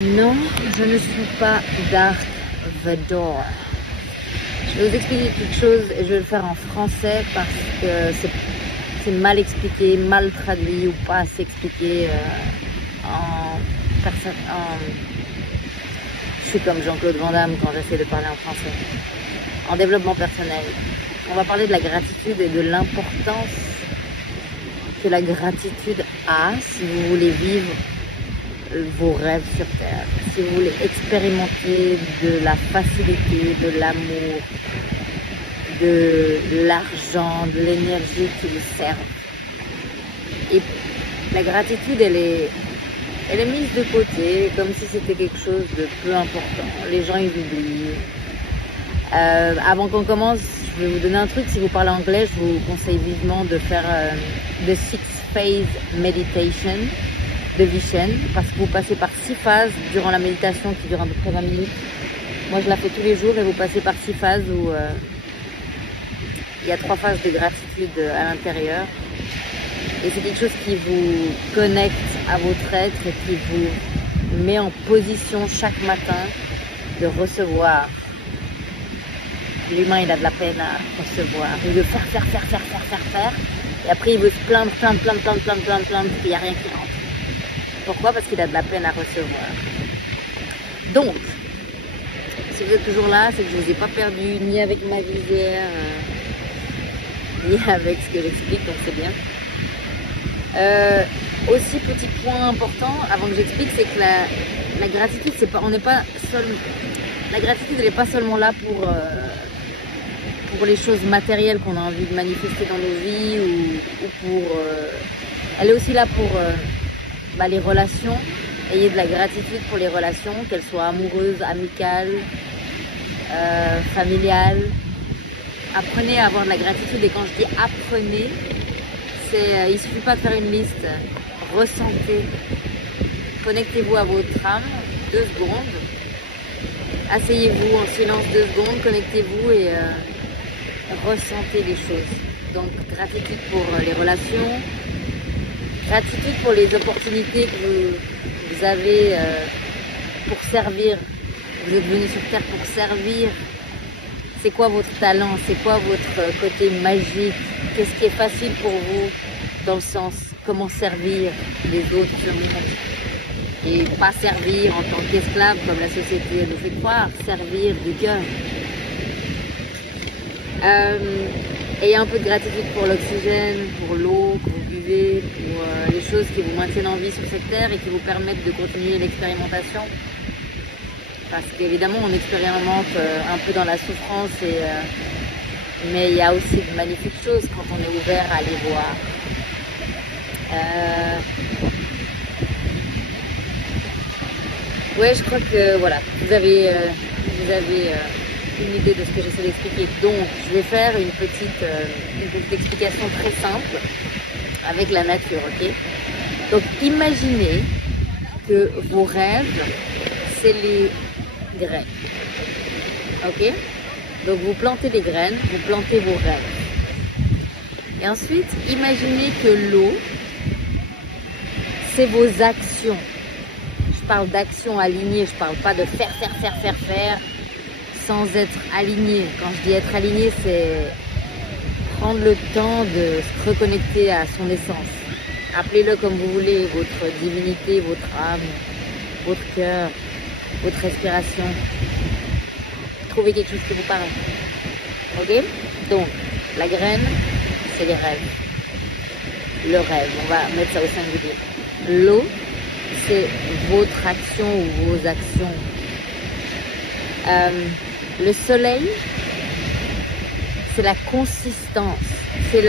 Non, je ne suis pas Dark Vador. Je vais vous expliquer quelque chose et je vais le faire en français parce que c'est mal expliqué, mal traduit ou pas assez expliqué Je suis comme Jean-Claude Van Damme quand j'essaie de parler en français. En développement personnel, on va parler de la gratitude et de l'importance que la gratitude a si vous voulez vivre vos rêves sur Terre, si vous voulez expérimenter de la facilité, de l'amour, de l'argent, de l'énergie qui vous servent. Et la gratitude, elle est mise de côté comme si c'était quelque chose de peu important. Les gens, ils oublient. Avant qu'on commence, je vais vous donner un truc. Si vous parlez anglais, je vous conseille vivement de faire the 6-phase meditation de Vishen, parce que vous passez par 6 phases durant la méditation qui dure à peu près 20 minutes. Moi, je la fais tous les jours et vous passez par 6 phases où il y a 3 phases de gratitude à l'intérieur. Et c'est quelque chose qui vous connecte à votre être et qui vous met en position chaque matin de recevoir. L'humain, il a de la peine à recevoir. Il veut faire. Et après, il veut se plaindre, il n'y a rien qui rentre. Pourquoi? Parce qu'il a de la peine à recevoir. Donc, si vous êtes toujours là, c'est que je ne vous ai pas perdu, ni avec ma visière, ni avec ce que j'explique, donc c'est bien. Aussi, petit point important, avant que j'explique, c'est que la gratitude, la gratitude, elle n'est pas seulement là pour les choses matérielles qu'on a envie de manifester dans nos vies, ou pour... elle est aussi là pour les relations. Ayez de la gratitude pour les relations, qu'elles soient amoureuses, amicales, familiales. Apprenez à avoir de la gratitude, et quand je dis apprenez, il ne suffit pas de faire une liste. Ressentez, connectez-vous à votre âme, 2 secondes. Asseyez-vous en silence 2 secondes, connectez-vous et ressentez les choses. Donc gratitude pour les relations, gratitude pour les opportunités que vous avez pour servir. Vous êtes venu sur Terre pour servir. C'est quoi votre talent? C'est quoi votre côté magique? Qu'est-ce qui est facile pour vous? Dans le sens, comment servir les autres sur le monde? Et pas servir en tant qu'esclave comme la société nous fait croire, servir du cœur. Ayez un peu de gratitude pour l'oxygène, pour l'eau que vous buvez, pour les choses qui vous maintiennent en vie sur cette terre et qui vous permettent de continuer l'expérimentation. Parce qu'évidemment, on expérimente un peu dans la souffrance, mais il y a aussi de magnifiques choses quand on est ouvert à les voir. Ouais, je crois que voilà, vous avez une idée de ce que j'essaie d'expliquer. Donc, je vais faire une petite explication très simple avec la nature, ok? Donc, imaginez que vos rêves, c'est les graines, ok? Donc, vous plantez des graines, vous plantez vos rêves. Et ensuite, imaginez que l'eau, c'est vos actions. Je parle d'actions alignées, je parle pas de faire sans être aligné. Quand je dis être aligné, c'est prendre le temps de se reconnecter à son essence. Appelez-le comme vous voulez, votre divinité, votre âme, votre cœur, votre respiration. Trouvez quelque chose qui vous parle. Ok? Donc, la graine, c'est les rêves. Le rêve, on va mettre ça au singulier. L'eau, c'est votre action ou vos actions. Le soleil, c'est la consistance, c'est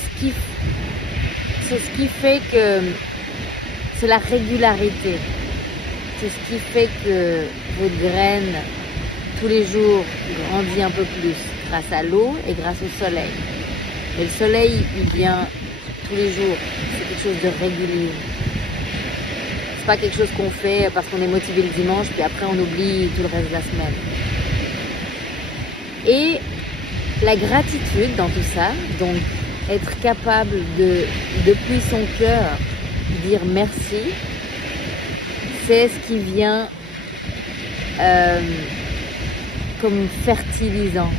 ce qui fait que c'est la régularité, c'est ce qui fait que votre graine tous les jours grandit un peu plus grâce à l'eau et grâce au soleil. Mais le soleil, il vient tous les jours, c'est quelque chose de régulier. C'est pas quelque chose qu'on fait parce qu'on est motivé le dimanche, puis après on oublie tout le reste de la semaine. Et la gratitude dans tout ça, donc être capable de, depuis son cœur, dire merci, c'est ce qui vient comme fertilisant.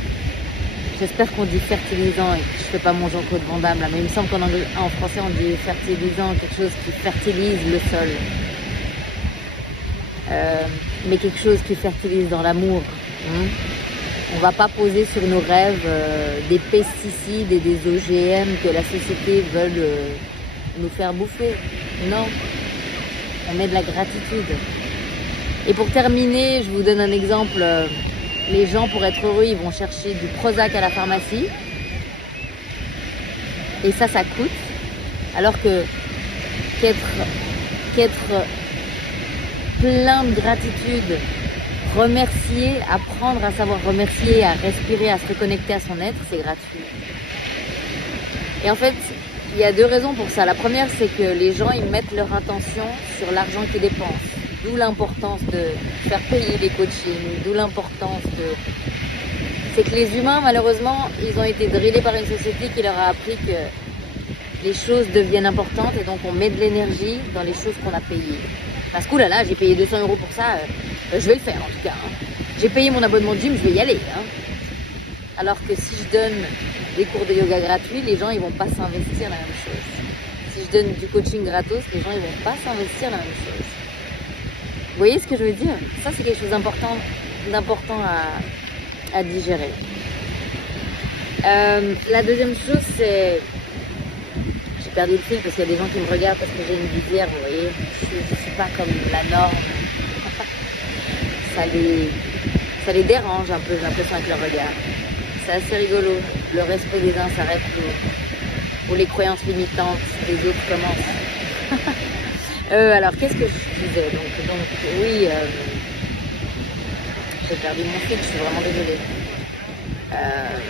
J'espère qu'on dit fertilisant et que je fais pas mon Jean-Claude Van Damme là, mais il me semble qu'en français on dit fertilisant, quelque chose qui fertilise le sol. Mais quelque chose qui fertilise dans l'amour. On va pas poser sur nos rêves des pesticides et des OGM que la société veut nous faire bouffer. Non, on met de la gratitude. Et pour terminer, je vous donne un exemple. Les gens, pour être heureux, ils vont chercher du Prozac à la pharmacie. Et ça coûte. Alors que qu'être plein de gratitude, remercier, apprendre à savoir remercier, à respirer, à se reconnecter à son être, c'est gratuit. Et en fait, il y a deux raisons pour ça. La première, c'est que les gens, ils mettent leur attention sur l'argent qu'ils dépensent. D'où l'importance de faire payer des coachings, d'où l'importance de... C'est que les humains, malheureusement, ils ont été drillés par une société qui leur a appris que les choses deviennent importantes et donc on met de l'énergie dans les choses qu'on a payées. Parce que, oulala, j'ai payé 200 € pour ça, je vais le faire en tout cas. J'ai payé mon abonnement de gym, je vais y aller. Alors que si je donne des cours de yoga gratuits, les gens ils vont pas s'investir la même chose. Si je donne du coaching gratos, les gens ils vont pas s'investir la même chose. Vous voyez ce que je veux dire? Ça c'est quelque chose d'important à digérer. La deuxième chose c'est... J'ai perdu le fil parce qu'il y a des gens qui me regardent parce que j'ai une visière, vous voyez. Je suis pas comme la norme. Ça les dérange un peu, j'ai l'impression, avec leur regard. C'est assez rigolo. Le respect des uns s'arrête où les croyances limitantes des autres commencent. Alors, qu'est-ce que je disais? Donc oui, j'ai perdu mon fil, je suis vraiment désolée.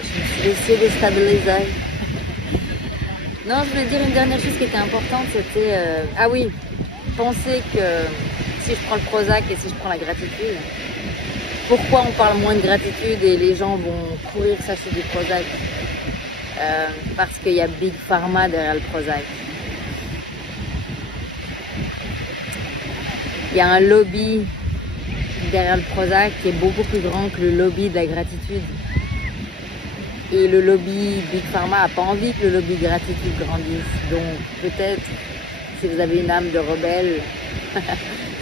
Je vais essayer de stabiliser. Non, je voulais dire une dernière chose qui était importante, c'était... ah oui, penser que si je prends le Prozac et si je prends la gratitude, pourquoi on parle moins de gratitude et les gens vont courir s'acheter du Prozac? Parce qu'il y a Big Pharma derrière le Prozac. Il y a un lobby derrière le Prozac qui est beaucoup plus grand que le lobby de la gratitude. Et le lobby Big Pharma n'a pas envie que le lobby gratitude grandisse. Donc peut-être, si vous avez une âme de rebelle,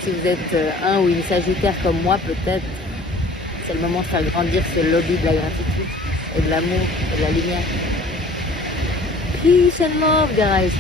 si vous êtes un ou une sagittaire comme moi, peut-être c'est le moment de faire grandir ce lobby de la gratitude et de l'amour et de la lumière. Peace and love, guys.